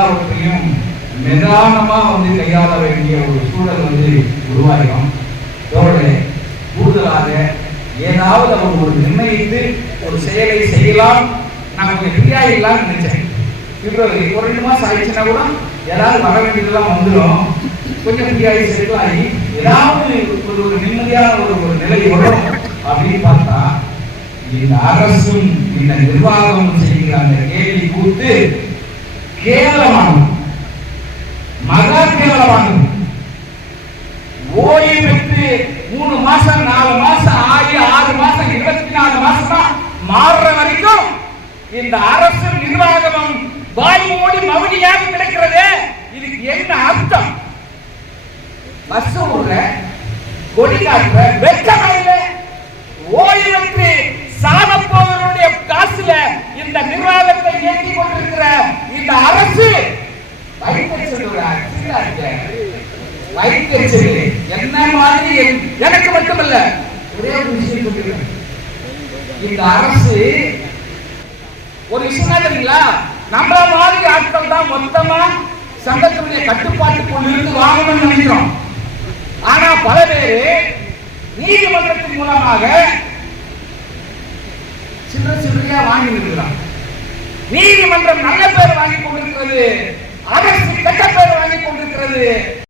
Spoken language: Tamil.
எல்லாவற்றையும் நிதானமாக வந்து கையாள வேண்டிய ஒரு சூழல் வந்து உருவாகும் இதோட கூடுதலாக ஏதாவது அவர் ஒரு நிர்ணயித்து ஒரு செயலை செய்யலாம். நான் கொஞ்சம் ஃப்ரீயா இல்லான்னு நினைச்சேன். பிப்ரவரி ஒரு ரெண்டு மாசம் ஆயிடுச்சுன்னா கூட ஏதாவது வர வேண்டியதெல்லாம் வந்துடும் கொஞ்சம் ஃப்ரீயாகி செட்டில் ஆகி ஏதாவது ஒரு ஒரு நிம்மதியான ஒரு ஒரு நிலை வரும் அப்படின்னு பார்த்தா இந்த அரசும் இந்த நிர்வாகமும் செய்கிற அந்த கேள்வி கூத்து கேவலமானது மகா கேவலமானது ஓய்வு பெற்று மூணு மாசம் நாலு மாசம் ஆகி ஆறு மாசம் இருபத்தி நாலு மாசமா மாறுற வரைக்கும் இந்த அரசு நிர்வாகமும் வாய் மூடி மவுனியாக கிடக்கிறது. இதுக்கு என்ன அர்த்தம்? பஸ் விடுற கொடி காட்டுற வெட்கமா ஒரு என்ன மாதிரி எனக்கு மட்டுமல்ல ஒரே ஒரு விஷயம் இந்த அரசு ஒரு விஷயம் என்ன தெரியுங்களா நம்மள மாதிரி ஆட்கள் தான் மொத்தமா சங்கத்தினுடைய கட்டுப்பாட்டுக்குள் இருந்து வாங்கணும்னு நினைக்கிறோம் ஆனா பல பேரு நீதிமன்றத்தின் மூலமாக சில்லற சில்லறையா வாங்கி இருக்கிறான் நீதிமன்றம் நல்ல பேர் வாங்கி கொண்டிருக்கிறது. அரசு கெட்ட பேர் வாங்கி கொண்டிருக்கிறது